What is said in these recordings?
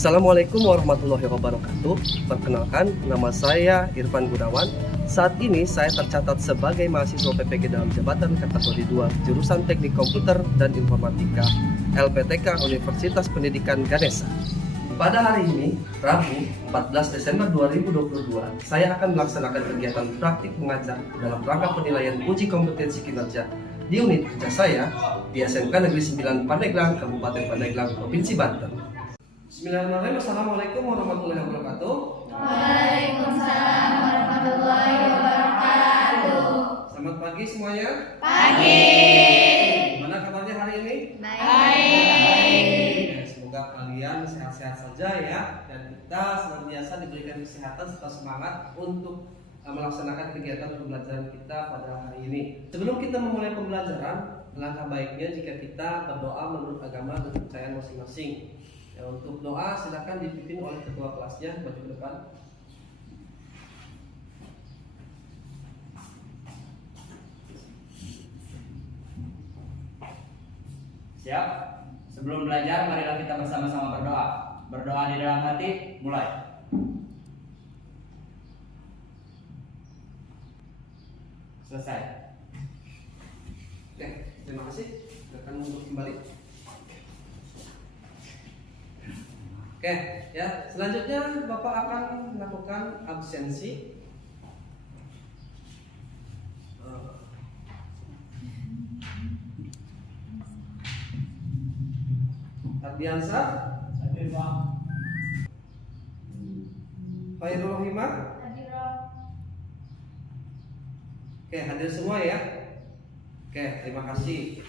Assalamualaikum warahmatullahi wabarakatuh. Perkenalkan, nama saya Irfan Gunawan. Saat ini saya tercatat sebagai mahasiswa PPG dalam jabatan kategori 2 jurusan Teknik Komputer dan Informatika LPTK Universitas Pendidikan Ganesha. Pada hari ini, Rabu 14 Desember 2022, saya akan melaksanakan kegiatan praktik mengajar dalam rangka penilaian uji kompetensi kinerja di unit kerja saya di SMK Negeri 9 Pandeglang, Kabupaten Pandeglang, Provinsi Banten. Bismillahirrahmanirrahim. Assalamualaikum warahmatullahi wabarakatuh. Waalaikumsalam warahmatullahi wabarakatuh. Selamat pagi semuanya. Pagi. Gimana kabarnya hari ini? Baik. Ya, semoga kalian sehat-sehat saja ya, dan kita senantiasa diberikan kesehatan serta semangat untuk melaksanakan kegiatan pembelajaran kita pada hari ini. Sebelum kita memulai pembelajaran, alangkah baiknya jika kita berdoa menurut agama dan kepercayaan masing-masing. Ya, untuk doa silakan dipimpin oleh ketua kelasnya, maju ke depan. Siap? Sebelum belajar, marilah kita bersama-sama berdoa. Berdoa di dalam hati, mulai. Selesai. Oke, terima kasih. Silakan mundur kembali. Oke, ya. Selanjutnya Bapak akan melakukan absensi. Ardiansa, Hadir, Pak. Khairul Rahimah. Oke, hadir semua ya. Oke, terima kasih.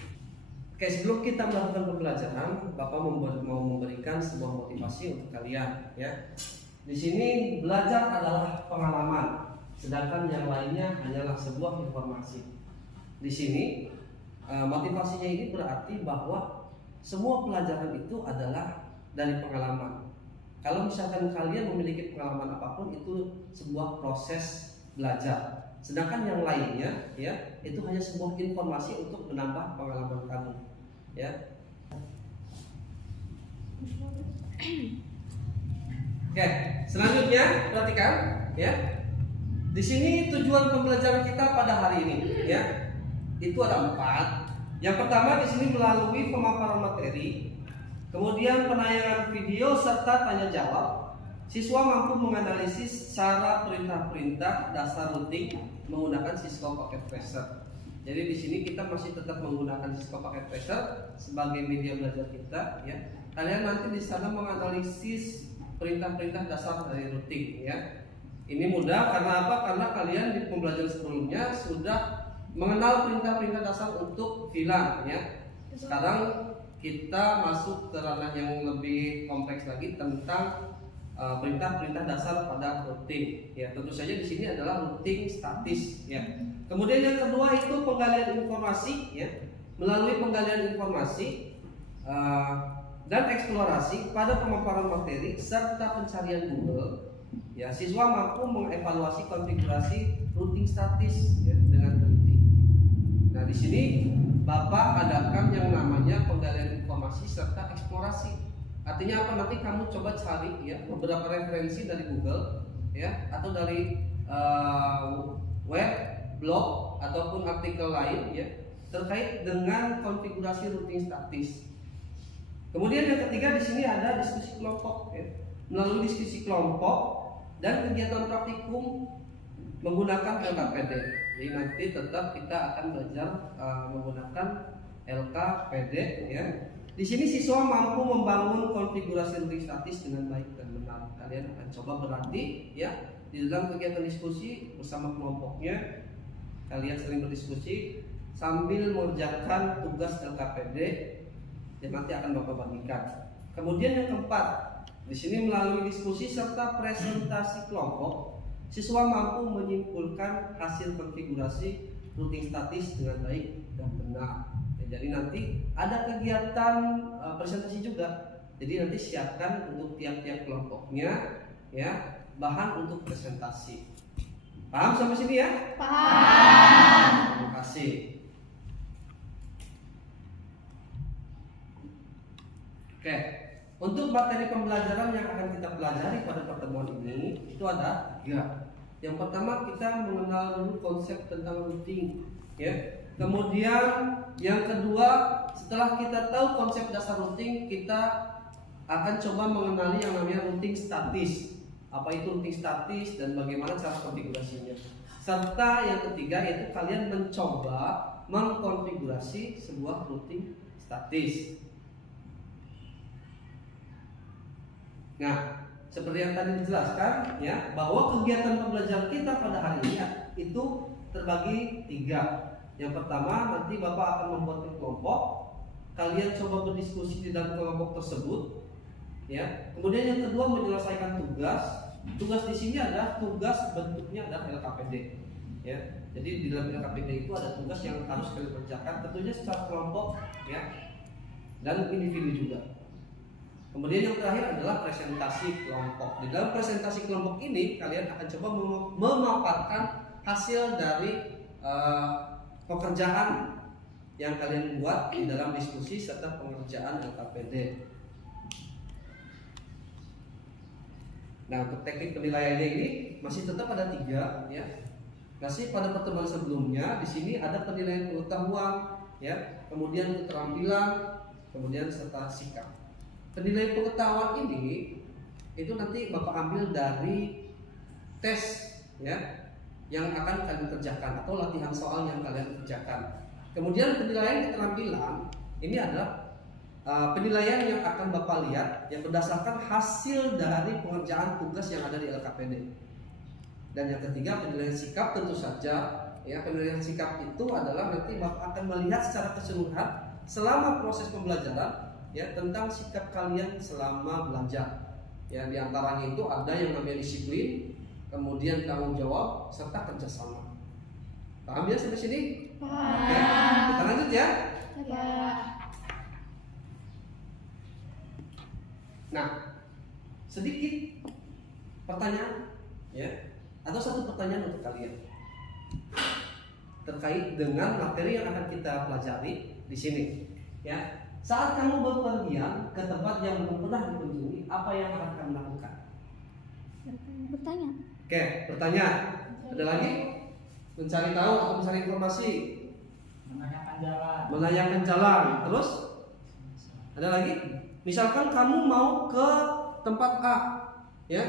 Oke, sebelum kita melakukan pembelajaran, Bapak mau memberikan sebuah motivasi untuk kalian ya. Di sini belajar adalah pengalaman, sedangkan yang lainnya hanyalah sebuah informasi. Di sini motivasinya ini berarti bahwa semua pelajaran itu adalah dari pengalaman. Kalau misalkan kalian memiliki pengalaman apapun, itu sebuah proses belajar. Sedangkan yang lainnya ya, itu hanya sebuah informasi untuk menambah pengalaman kamu ya. Oke, selanjutnya perhatikan ya. Di sini tujuan pembelajaran kita pada hari ini ya, itu ada 4. Yang pertama di sini melalui pemaparan materi, kemudian penayangan video serta tanya jawab, siswa mampu menganalisis cara perintah-perintah dasar routing menggunakan Cisco Packet Tracer. Jadi di sini kita masih tetap menggunakan Cisco Packet Tracer sebagai media belajar kita ya. Kalian nanti di sana menganalisis perintah-perintah dasar dari routing ya. Ini mudah karena apa? Karena kalian di pembelajaran sebelumnya sudah mengenal perintah-perintah dasar untuk VLAN ya. Sekarang kita masuk ke ranah yang lebih kompleks lagi tentang perintah-perintah dasar pada routing ya. Tentu saja di sini adalah routing statis ya. Kemudian yang kedua itu penggalian informasi ya. Melalui penggalian informasi dan eksplorasi pada pemaparan materi serta pencarian Google ya, siswa mampu mengevaluasi konfigurasi routing statis ya, dengan teliti. Nah, di sini Bapak adakan yang namanya penggalian informasi serta eksplorasi. Artinya apa? Nanti kamu coba cari ya beberapa referensi dari Google ya, atau dari web, blog ataupun artikel lain ya terkait dengan konfigurasi routing statis. Kemudian yang ketiga di sini ada diskusi kelompok ya. Melalui diskusi kelompok dan kegiatan praktikum menggunakan LKPD. Jadi nanti tetap kita akan belajar menggunakan LKPD ya. Di sini siswa mampu membangun konfigurasi routing statis dengan baik dan benar. Kalian akan coba berlatih ya di dalam kegiatan diskusi bersama kelompoknya. Kalian sering berdiskusi sambil mengerjakan tugas LKPD yang nanti akan Bapak bagikan. Kemudian yang keempat, di sini melalui diskusi serta presentasi kelompok, siswa mampu menyimpulkan hasil konfigurasi routing statis dengan baik dan benar. Ya, jadi nanti ada kegiatan presentasi juga. Jadi nanti siapkan untuk tiap-tiap kelompoknya ya bahan untuk presentasi. Paham sampai sini ya? Paham. Terima kasih. Oke, untuk materi pembelajaran yang akan kita pelajari pada pertemuan ini itu ada 3. Yang pertama kita mengenal dulu konsep tentang routing, ya. Kemudian yang kedua, setelah kita tahu konsep dasar routing, kita akan coba mengenali yang namanya routing statis. Apa itu routing statis dan bagaimana cara konfigurasinya. Serta yang ketiga yaitu kalian mencoba mengkonfigurasi sebuah routing statis. Nah, seperti yang tadi dijelaskan ya, bahwa kegiatan pembelajaran kita pada hari ini itu terbagi 3. Yang pertama, nanti Bapak akan membuat kelompok. Kalian coba berdiskusi di dalam kelompok tersebut ya. Kemudian yang kedua, menyelesaikan tugas. Tugas di sini adalah tugas bentuknya adalah LKPD ya. Jadi di dalam LKPD itu ada tugas yang harus kalian kerjakan, tentunya secara kelompok ya, dan individu juga. Kemudian yang terakhir adalah presentasi kelompok. Di dalam presentasi kelompok ini kalian akan coba memaparkan hasil dari pekerjaan yang kalian buat di dalam diskusi serta pengerjaan LKPD. Nah, untuk teknik penilaiannya ini masih tetap ada 3 ya. Masih pada pertemuan sebelumnya di sini ada penilaian pengetahuan ya, kemudian keterampilan, kemudian serta sikap. Penilaian pengetahuan ini itu nanti Bapak ambil dari tes ya yang akan kalian kerjakan atau latihan soal yang kalian kerjakan. Kemudian penilaian keterampilan ini adalah penilaian yang akan Bapak lihat yang berdasarkan hasil dari pengerjaan tugas yang ada di LKPD. Dan yang ketiga, penilaian sikap tentu saja ya. Penilaian sikap itu adalah nanti Bapak akan melihat secara keseluruhan selama proses pembelajaran ya, tentang sikap kalian selama belajar. Ya, di antaranya itu ada yang namanya disiplin, kemudian tanggung jawab serta kerjasama. Paham ya sampai sini? Paham. Oke, kita lanjut ya. Ya. Nah, sedikit pertanyaan ya, atau satu pertanyaan untuk kalian terkait dengan materi yang akan kita pelajari di sini ya. Saat kamu berpergian ke tempat yang belum pernah dikunjungi, apa yang akan kamu lakukan? Bertanya. Oke, pertanyaan. Ada lagi? Mencari tahu atau mencari informasi? Menanyakan jalan. Menanyakan jalan. Terus? Ada lagi? Misalkan kamu mau ke tempat A, ya,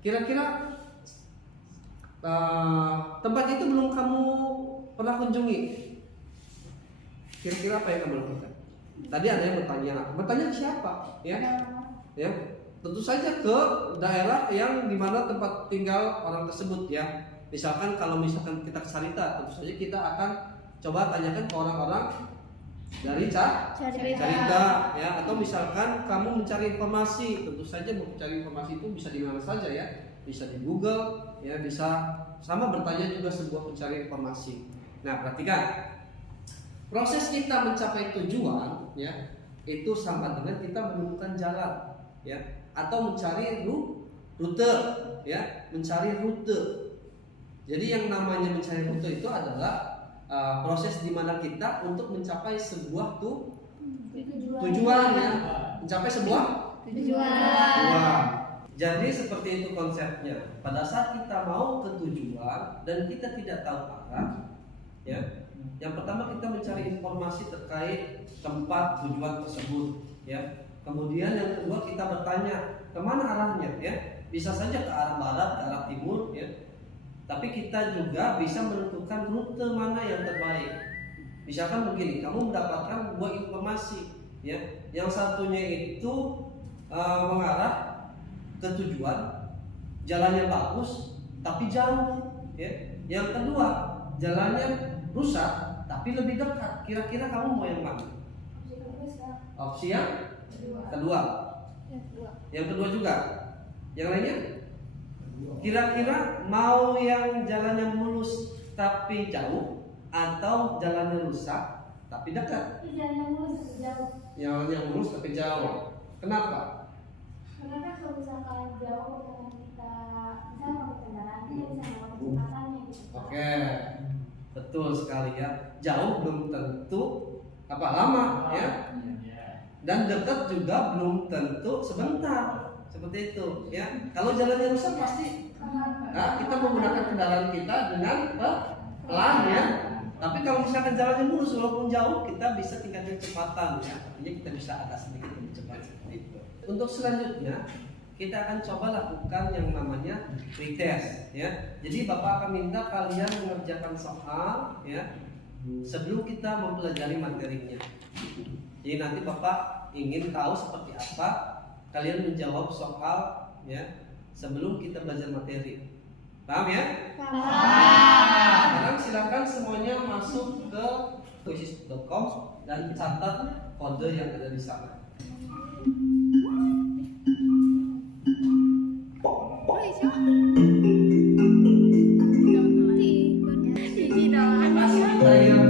kira-kira tempat itu belum kamu pernah kunjungi. Kira-kira apa yang kamu lakukan? Tadi ada yang bertanya ke siapa? Ya, ya, tentu saja ke daerah yang dimana tempat tinggal orang tersebut ya. Misalkan kalau misalkan kita ke Sarita, tentu saja kita akan coba tanyakan ke orang-orang dari Carita ya. Atau misalkan kamu mencari informasi, tentu saja mencari informasi itu bisa di mana saja ya. Bisa di Google ya, bisa sama bertanya juga sebuah pencari informasi. Nah, perhatikan. Proses kita mencapai tujuan ya, itu sama dengan kita menemukan jalan ya, atau mencari rute ya, mencari rute. Jadi yang namanya mencari rute itu adalah proses di mana kita untuk mencapai sebuah tujuan ya, mencapai sebuah tujuan. Jadi seperti itu konsepnya. Pada saat kita mau ke tujuan dan kita tidak tahu arah ya, yang pertama kita mencari informasi terkait tempat tujuan tersebut ya. Kemudian yang kedua kita bertanya kemana arahnya ya. Bisa saja ke arah barat, ke arah timur ya. Tapi kita juga bisa menentukan rute mana yang terbaik. Misalkan begini, kamu mendapatkan dua informasi ya. Yang satunya itu mengarah ke tujuan, jalannya bagus tapi jauh ya. Yang kedua, jalannya rusak tapi lebih dekat. Kira-kira kamu mau yang mana? Opsi yang kedua. Yang kedua juga. Yang lainnya? Kira-kira mau yang jalannya mulus tapi jauh atau jalannya rusak tapi dekat? Yang mulus tapi jauh. Kenapa? Karena kalau misalkan jauh dengan kita misalnya pakai kendaraan kita bisa melakukan kecepatannya gitu. Oke. Betul sekali ya. Jauh belum tentu lama ya. dan dekat juga belum tentu sebentar, seperti itu ya. Kalau jalannya rusak pasti kita menggunakan kendaraan kita dengan pelan ya. Tapi kalau misalkan jalannya mulus walaupun jauh, kita bisa tingkatkan kecepatan ya. Artinya kita bisa agak sedikit lebih cepat seperti itu. Untuk selanjutnya kita akan coba lakukan yang namanya pretest ya. Jadi Bapak akan minta kalian mengerjakan soal ya sebelum kita mempelajari materinya. Jadi nanti Bapak ingin tahu seperti apa kalian menjawab soal ya sebelum kita belajar materi. Paham ya? Paham. Sekarang silakan semuanya masuk ke quizzes.com dan catat kode yang ada di sana. Kasih kita yang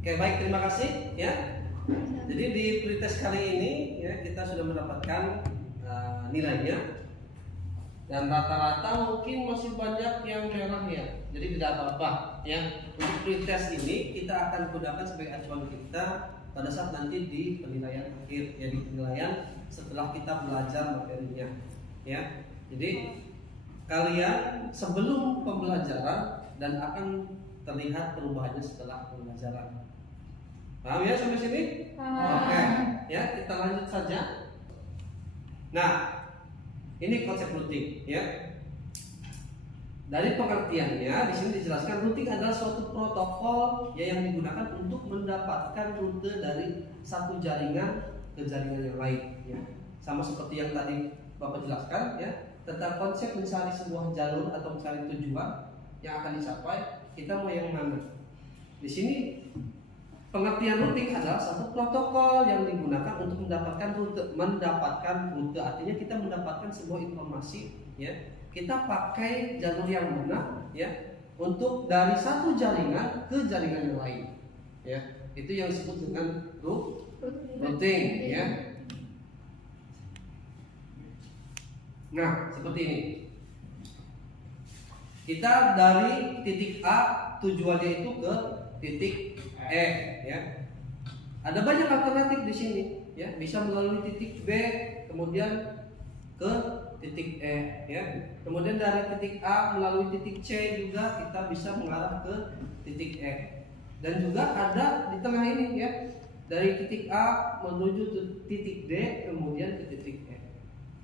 Oke, baik, terima kasih ya. Jadi di pretest kali ini ya kita sudah mendapatkan nilainya dan rata-rata mungkin masih banyak yang merah ya. Jadi tidak apa-apa ya. Untuk pretest ini kita akan gunakan sebagai acuan kita pada saat nanti di penilaian akhir ya, di penilaian setelah kita belajar materinya ya. Jadi kalian sebelum pembelajaran dan akan terlihat perubahannya setelah pembelajaran. Paham ya sampai sini? Oke, ya kita lanjut saja. Nah, ini konsep routing ya. Dari pengertiannya di sini dijelaskan routing adalah suatu protokol yang digunakan untuk mendapatkan rute dari satu jaringan ke jaringan yang lain ya. Sama seperti yang tadi Bapak jelaskan ya, tentang konsep mencari sebuah jalur atau mencari tujuan yang akan dicapai, kita mau yang mana? Di sini pengertian routing adalah satu protokol yang digunakan untuk mendapatkan rute. Mendapatkan rute artinya kita mendapatkan sebuah informasi ya. Kita pakai jalur yang mana ya untuk dari satu jaringan ke jaringan yang lain ya. Itu yang disebut dengan routing ya. Nah, seperti ini. Kita dari titik A tujuannya itu ke titik E ya. Ada banyak alternatif di sini ya, bisa melalui titik B kemudian ke titik E ya. Kemudian dari titik A melalui titik C juga kita bisa mengarah ke titik E. Dan juga ada di tengah ini ya. Dari titik A menuju ke titik D kemudian ke titik E.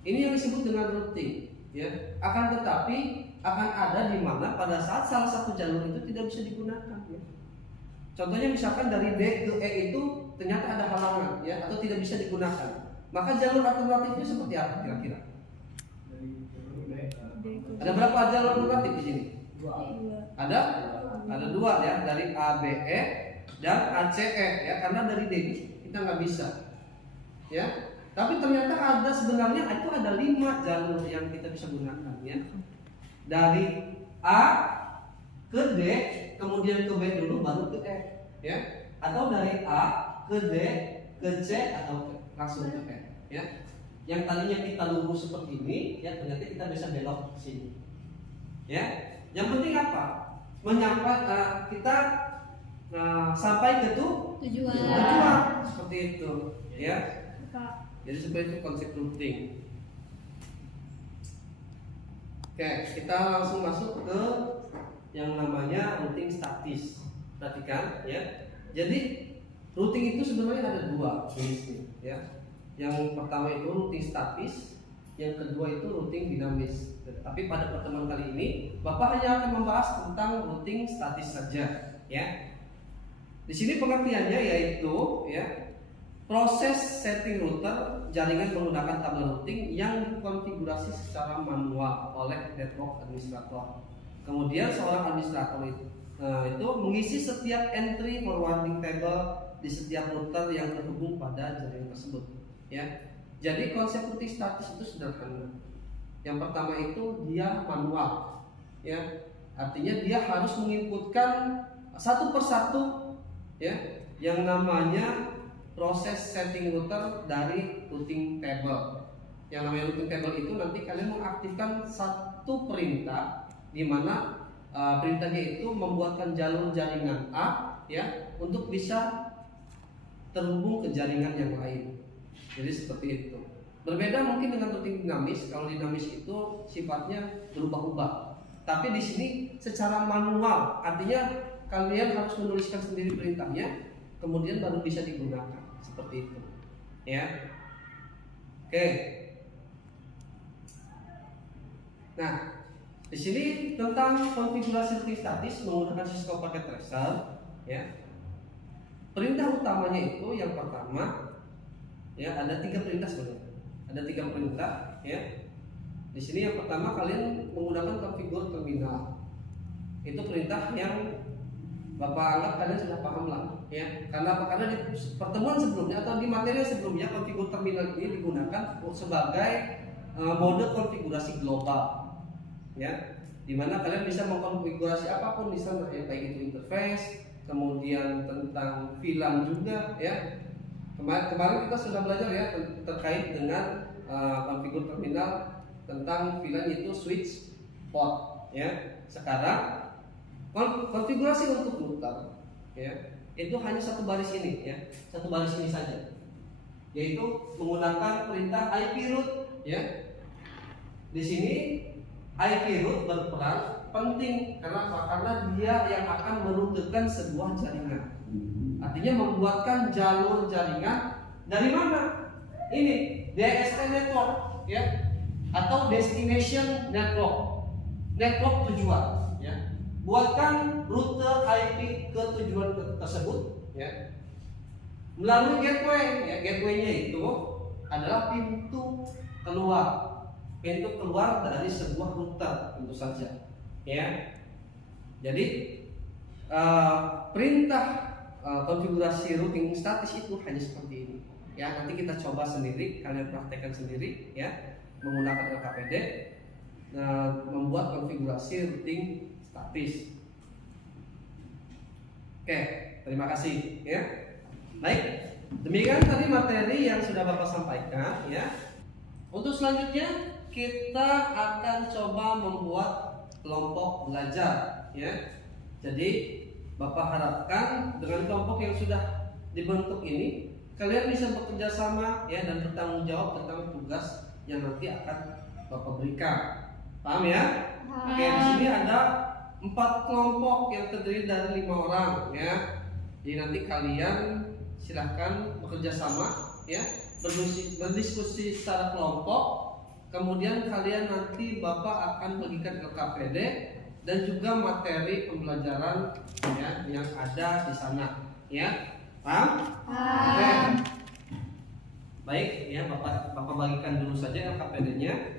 Ini yang disebut dengan routing ya. Akan tetapi akan ada di mana pada saat salah satu jalur itu tidak bisa digunakan ya. Contohnya misalkan dari D ke E itu ternyata ada halangan ya atau tidak bisa digunakan. Maka jalur alternatifnya seperti apa kira-kira? Ada berapa jalur alternatif di sini? Ada dua ya, dari A B E dan A C E ya, karena dari D kita nggak bisa ya. Tapi ternyata ada sebenarnya itu ada 5 jalur yang kita bisa gunakan ya. Dari A ke D kemudian ke B dulu baru ke E ya, atau dari A ke D ke C atau langsung ke E ya. Yang tadinya kita lurus seperti ini ya ternyata kita bisa belok ke sini ya. Yang penting apa? Kita sampai ke tujuan seperti itu ya. Jadi seperti itu konsep routing. Oke, kita langsung masuk ke yang namanya routing statis. Perhatikan ya. Jadi routing itu sebenarnya ada 2 jenisnya ya. Yang pertama itu routing statis, yang kedua itu routing dinamis. Tapi pada pertemuan kali ini Bapak hanya akan membahas tentang routing statis saja ya. Di sini pengertiannya yaitu ya proses setting router jaringan menggunakan tabel routing yang dikonfigurasi secara manual oleh network administrator. Kemudian seorang administrator itu mengisi setiap entry forwarding table di setiap router yang terhubung pada jaringan tersebut, ya. Jadi konsep routing statis itu sederhana. Yang pertama itu dia manual, ya. Artinya dia harus menginputkan satu persatu, ya, yang namanya proses setting router dari routing table. Yang namanya routing table itu nanti kalian mengaktifkan satu perintah di mana perintahnya itu membuatkan jalur jaringan A, ya, untuk bisa terhubung ke jaringan yang lain. Jadi seperti itu. Berbeda mungkin dengan routing dinamis. Kalau dinamis itu sifatnya berubah-ubah. Tapi di sini secara manual, artinya kalian harus menuliskan sendiri perintahnya, kemudian baru bisa digunakan. Seperti itu, ya. Oke. Nah, di sini tentang konfigurasi routing statis menggunakan Cisco Packet Tracer, ya. Perintah utamanya itu yang pertama, ya, ada 3 perintah sebenarnya. Ada 3 perintah, ya. Di sini yang pertama kalian menggunakan konfigur terminal. Itu perintah yang Bapak anggap kalian sudah paham lah, ya. Karena apa? Karena di pertemuan sebelumnya atau di materi sebelumnya konfigur terminal ini digunakan sebagai mode konfigurasi global, ya. Dimana kalian bisa mengkonfigurasi apapun di sana, ya, baik itu interface, kemudian tentang VLAN juga, ya. Kemarin kita sudah belajar, ya, terkait dengan konfigur terminal tentang VLAN itu switch port, ya. Sekarang konfigurasi untuk router, ya, itu hanya satu baris ini, ya, satu baris ini saja, yaitu menggunakan perintah IP root, ya. Di sini IP root berperan penting karena apa? Karena dia yang akan merutekan sebuah jaringan. Artinya membuatkan jalur jaringan dari mana? Ini DST network, ya, atau destination network tujuan, ya. Buatkan rute IP ke tujuan tersebut, ya, melalui gateway, ya. Gateway-nya itu adalah pintu keluar dari sebuah router tentu saja, ya. Jadi perintah konfigurasi routing statis itu hanya seperti ini, ya. Nanti kita coba sendiri, kalian praktekkan sendiri, ya, menggunakan LKPD, membuat konfigurasi routing statis. Oke, terima kasih, ya. Baik, demikian tadi materi yang sudah Bapak sampaikan, ya. Untuk selanjutnya kita akan coba membuat kelompok belajar, ya. Jadi Bapak harapkan dengan kelompok yang sudah dibentuk ini kalian bisa bekerja sama, ya, dan bertanggung jawab tentang tugas yang nanti akan Bapak berikan. Paham, ya? Oke, di sini ada 4 kelompok yang terdiri dari 5 orang, ya. Jadi nanti kalian silahkan bekerja sama, ya, berdiskusi secara kelompok. Kemudian kalian nanti Bapak akan bagikan LKPD dan juga materi pembelajaran, ya, yang ada di sana, ya. Paham? Oke. Baik, ya, Bapak bagikan dulu saja LKPD-nya.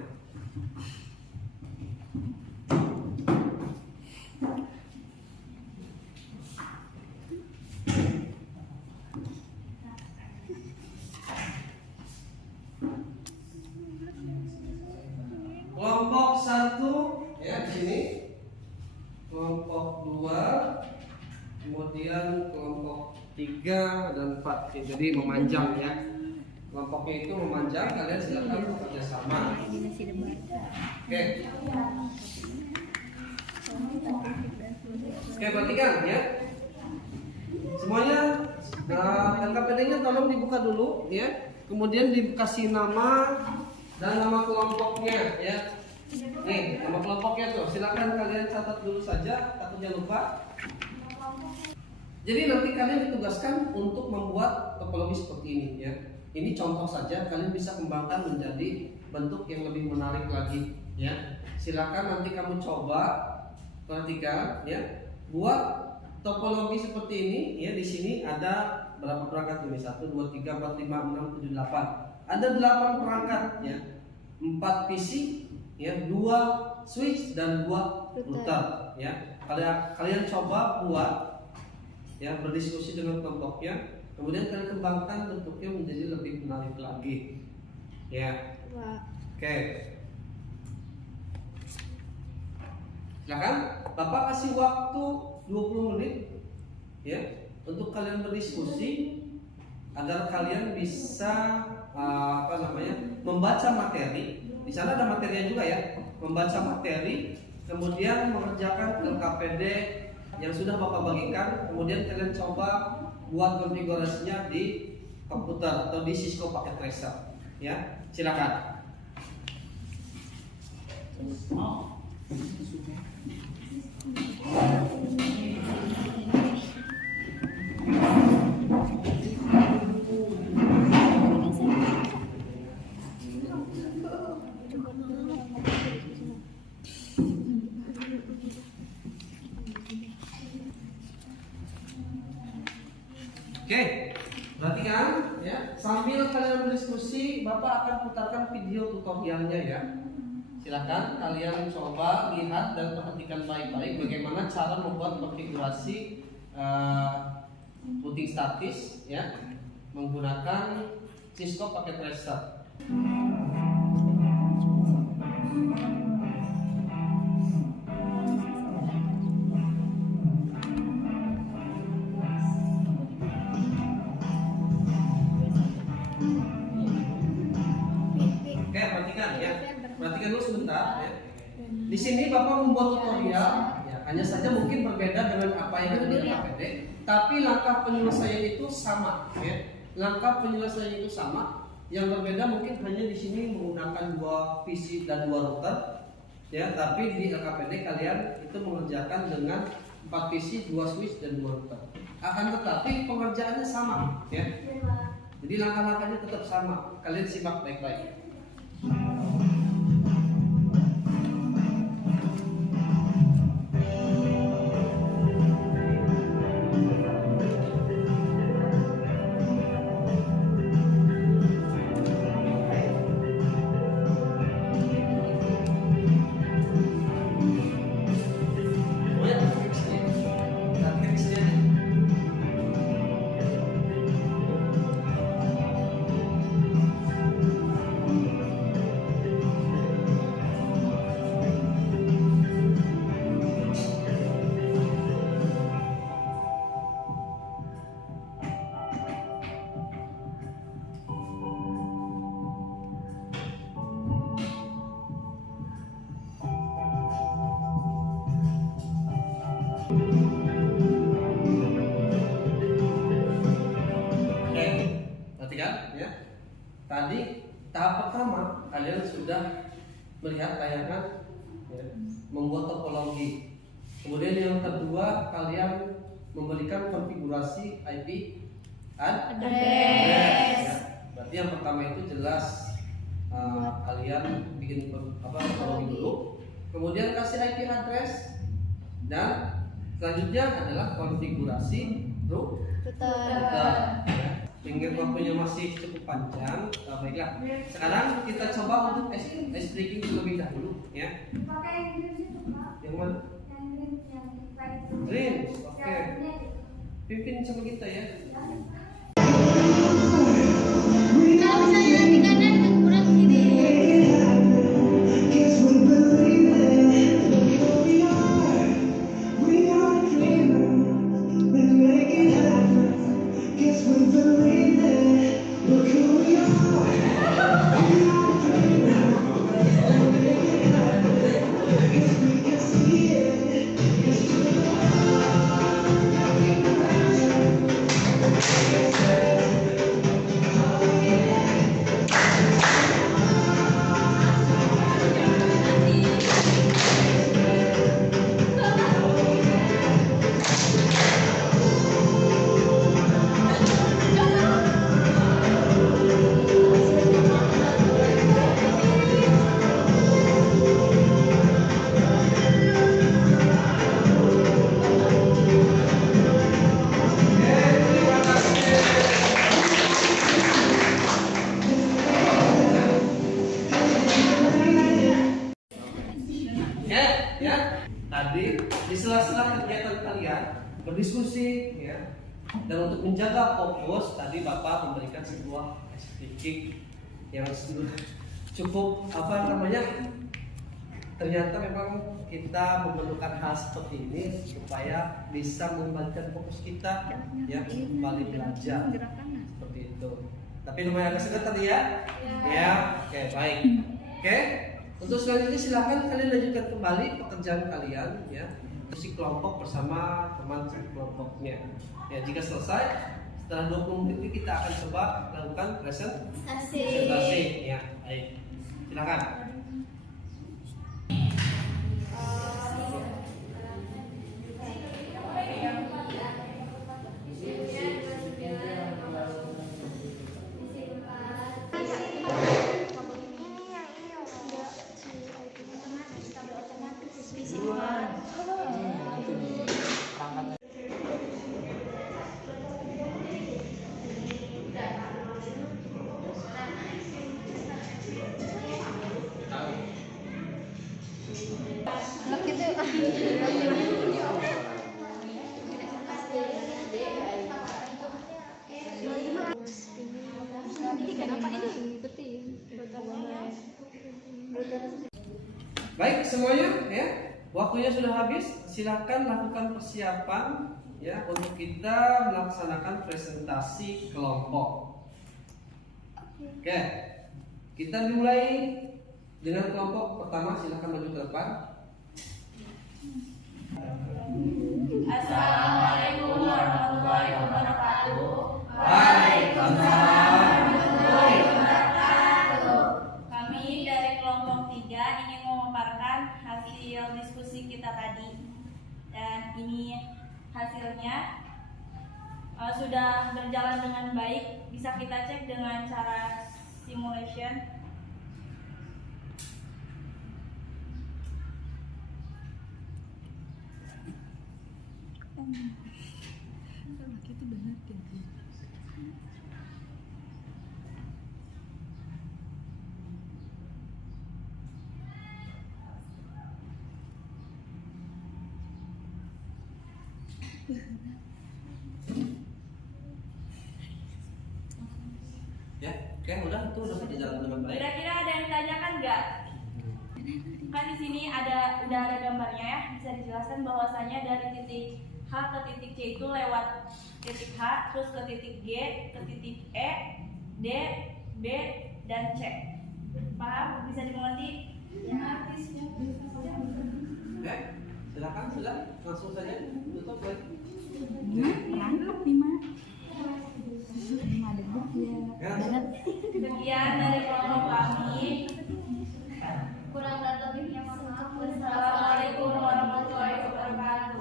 Kelompok 1, ya, di sini. Kelompok 2, kemudian kelompok 3 dan 4. Jadi memanjang, ya. Kelompoknya itu memanjang, kalian silakan bekerja sama. Oke. Oke, perhatikan, ya. Semuanya LKPD-nya tolong dibuka dulu, ya. Kemudian dikasih nama dan nama kelompoknya, ya. Nih, nama kelompoknya tuh. Silakan kalian catat dulu saja, takutnya lupa. Jadi nanti kalian ditugaskan untuk membuat topologi seperti ini, ya. Ini contoh saja, kalian bisa kembangkan menjadi bentuk yang lebih menarik lagi, ya. Silakan nanti kamu coba perhatikan, ya. Buat topologi seperti ini, ya. Di sini ada berapa perangkat ini? 1, 2, 3, 4, 5, 6, 7, 8. Ada 8 perangkat, ya. 4 PC, ya, 2 switch dan 2 router, ya. Kalian coba buat, ya, berdiskusi dengan kelompoknya. kemudian kalian kembangkan bentuknya menjadi lebih menarik lagi. Ya. Oke. Silakan, Bapak kasih waktu 20 menit ya untuk kalian berdiskusi agar kalian bisa membaca materi. Di sana ada materinya juga ya. Membaca materi, kemudian mengerjakan LKPD yang sudah Bapak bagikan, kemudian kalian coba buat konfigurasinya di komputer atau di Cisco pakai Tracer. Ya, silakan. Oke, perhatikan ya. Sambil kalian berdiskusi, Bapak akan putarkan video tutorialnya ya. Silakan kalian coba lihat dan perhatikan baik-baik bagaimana cara membuat konfigurasi routing statis ya menggunakan Cisco pakai Tracer. Oke, perhatikan ya. Perhatikan dulu sebentar ya. Di sini Bapak membuat tutorial ya, hanya saja mungkin berbeda dengan apa yang ada di LKPD, tapi langkah penyelesaian itu sama ya. Langkah penyelesaian itu sama. Yang berbeda mungkin hanya di sini menggunakan 2 PC dan 2 router ya, tapi di LKPD kalian itu mengerjakan dengan 4 PC, 2 switch dan 2 router. Akan tetapi pengerjaannya sama ya. Jadi langkah-langkahnya tetap sama. Kalian simak baik-baik. Tadi tahap pertama kalian sudah melihat tayangan ya, membuat topologi. Kemudian yang kedua kalian memberikan konfigurasi IP address. Ya. Berarti yang pertama itu jelas kalian bikin topologi dulu. Kemudian kasih IP address dan selanjutnya adalah konfigurasi router. Ya. Sehingga waktunya masih cukup panjang, baiklah. Sekarang kita coba untuk ice breaking terlebih dahulu, ya. Pakai yang green itu, Pak. Yang mana? Yang green, yang pakai Green, oke. Pimpin sama kita ya. Kalau misalnya di kanan kurang sini. Tadi di sela-sela kegiatan kalian berdiskusi ya, Dan untuk menjaga fokus, tadi Bapak memberikan sebuah speaking yang cukup ternyata memang kita memerlukan hal seperti ini supaya bisa mengembalikan fokus kita ya kembali belajar seperti itu. Tapi lumayan kesegat tadi ya. Ya, oke baik. Oke, untuk selanjutnya silakan kalian lanjutkan kembali pekerjaan kalian ya. Diskusi kelompok bersama teman kelompoknya. Ya, jika selesai setelah 20 menit kita akan coba lakukan presentasi. Ya, baik. Silakan. Baik semuanya ya, waktunya sudah habis. Silakan lakukan persiapan ya untuk kita melaksanakan presentasi kelompok. Oke, kita dimulai dengan kelompok pertama. Silakan maju ke depan. Assalamualaikum warahmatullahi wabarakatuh. Waalaikumsalam. Kami dari kelompok 3 ingin memaparkan hasil diskusi kita tadi. Dan ini hasilnya sudah berjalan dengan baik. Bisa kita cek dengan cara simulation. Ya, oke udah itu udah berjalan dengan baik. Kira-kira ada yang ditanyakan nggak? Kan di sini udah ada gambarnya ya, bisa dijelaskan bahwasanya dari titik H ke titik C itu lewat titik H, terus ke titik G, ke titik E, D, B, dan C. Paham? Bisa dimengerti? Ya. Oke, silakan sudah langsung saja tutup baik. Ya. Sekian dari kelompok kami. Kurang dan lebihnya mohon maaf. Wassalamualaikum warahmatullahi wabarakatuh.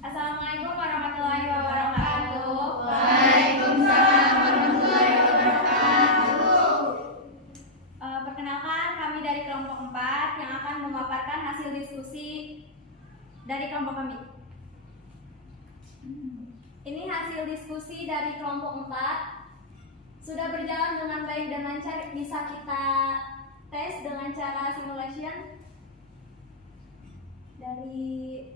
Assalamualaikum warahmatullahi wabarakatuh. Waalaikumsalam warahmatullahi wabarakatuh. Perkenalkan, kami dari kelompok 4 yang akan memaparkan hasil diskusi dari kelompok kami. Ini hasil diskusi dari kelompok 4 sudah berjalan dengan baik dan lancar. Bisa kita tes dengan cara simulation dari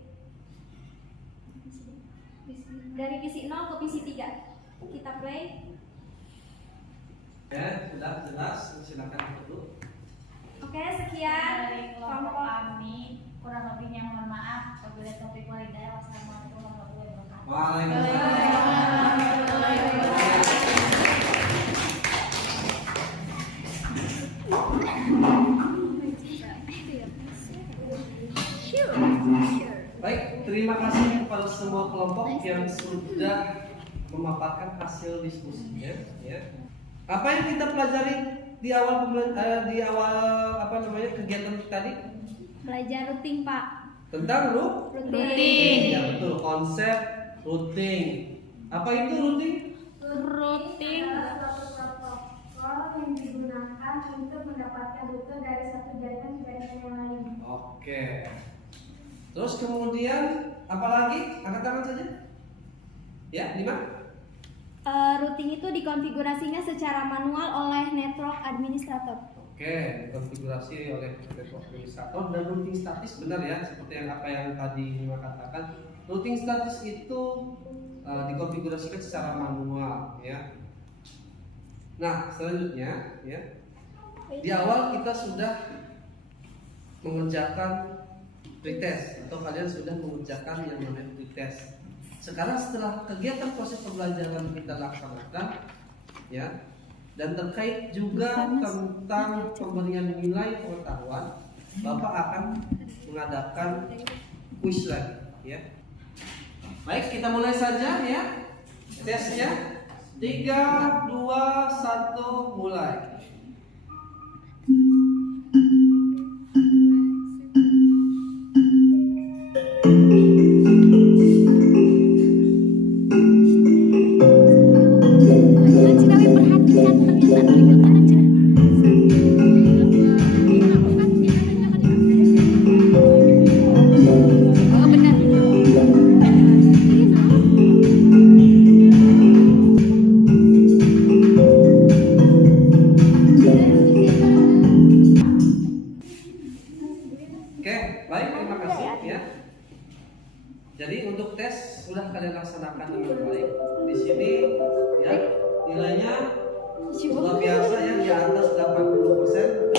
PC 0 ke PC 3. Kita play. Ya, sudah jelas, silakan dulu. Oke, sekian Dari kelompok kami, kurang lebihnya mohon maaf. Apabila topik walidaya, wassalamualaikum warahmatullahi wabarakatuh. Baik, terima kasih kepada semua kelompok yang sudah memaparkan hasil diskusinya. Ya. Apa yang kita pelajari di awal kegiatan tadi? Belajar routing, Pak. Tentang Routing. Ya betul, konsep routing. Apa itu routing? Routing Suatu protokol yang digunakan untuk mendapatkan rute dari satu jaringan ke jaringan yang lain. Oke. Terus kemudian apa lagi? Angkat tangan saja. Ya, 5. Routing itu dikonfigurasinya secara manual oleh network administrator. Oke, dikonfigurasi oleh administrator dan routing statis benar ya, seperti yang apa yang tadi Nima katakan. Routing statis itu dikonfigurasikan secara manual ya. Nah, selanjutnya ya. Di awal kita sudah mengerjakan pretest atau kalian sudah mengerjakan yang namanya pretest. Sekarang setelah kegiatan proses pembelajaran kita laksanakan ya, dan terkait juga tentang pemberian nilai pengetahuan, Bapak akan mengadakan quiz lagi ya. Baik, kita mulai saja ya tesnya. 3, 2, 1, mulai. Oke, baik, terima kasih ya. Jadi untuk tes sudah kalian laksanakan dengan baik. Di sini ya nilainya luar biasa ya, di atas 80%.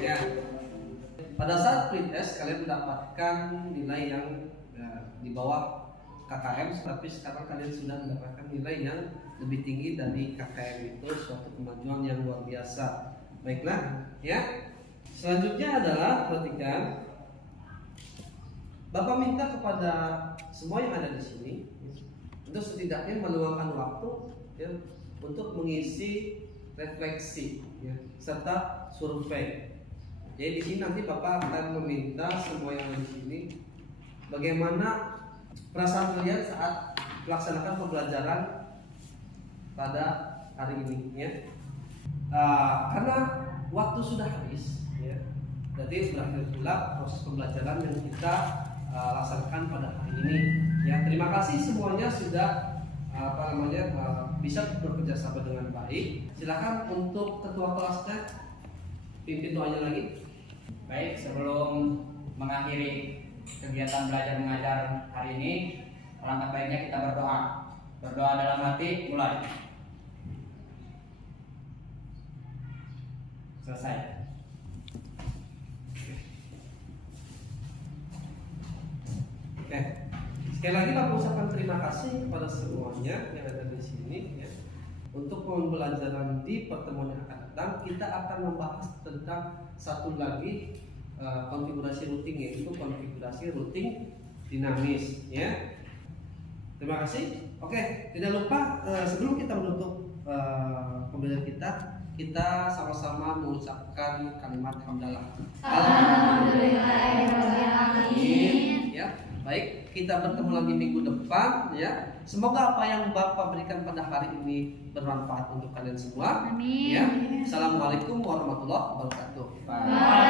Ya. Pada saat pretest kalian mendapatkan nilai yang di bawah KKM, tapi sekarang kalian sudah mendapatkan nilai yang lebih tinggi dari KKM. Itu suatu kemajuan yang luar biasa. Baiklah, ya. Selanjutnya adalah perhatikan, Bapak minta kepada semua yang ada di sini untuk setidaknya meluangkan waktu ya, untuk mengisi refleksi ya, serta survei. Jadi di sini nanti Bapak akan meminta semua yang ada di sini bagaimana perasaan kalian saat melaksanakan pembelajaran pada hari ini ya. Karena waktu sudah habis ya, jadi berakhir pula proses pembelajaran yang kita laksanakan pada hari ini ya. Terima kasih semuanya sudah bisa bekerja sama dengan baik. Silakan untuk ketua kelasnya pimpin doanya lagi. Baik, sebelum mengakhiri kegiatan belajar mengajar hari ini, alangkah baiknya kita berdoa. Berdoa dalam hati, mulai. Selesai. Oke. Sekali lagi Bapak ucapkan terima kasih kepada semuanya yang ada di sini ya. Untuk pembelajaran di pertemuan yang akan datang, kita akan membahas tentang satu lagi konfigurasi routing, yaitu konfigurasi routing dinamis ya. Terima kasih. Oke, tidak lupa sebelum kita menutup pembelajaran kita sama-sama mengucapkan kalimat hamdalah. Alhamdulillahirobbilalamin. Ya, baik, kita bertemu lagi minggu depan ya. Semoga apa yang Bapak berikan pada hari ini bermanfaat untuk kalian semua. Amin. Ya. Assalamualaikum warahmatullahi wabarakatuh. Bye.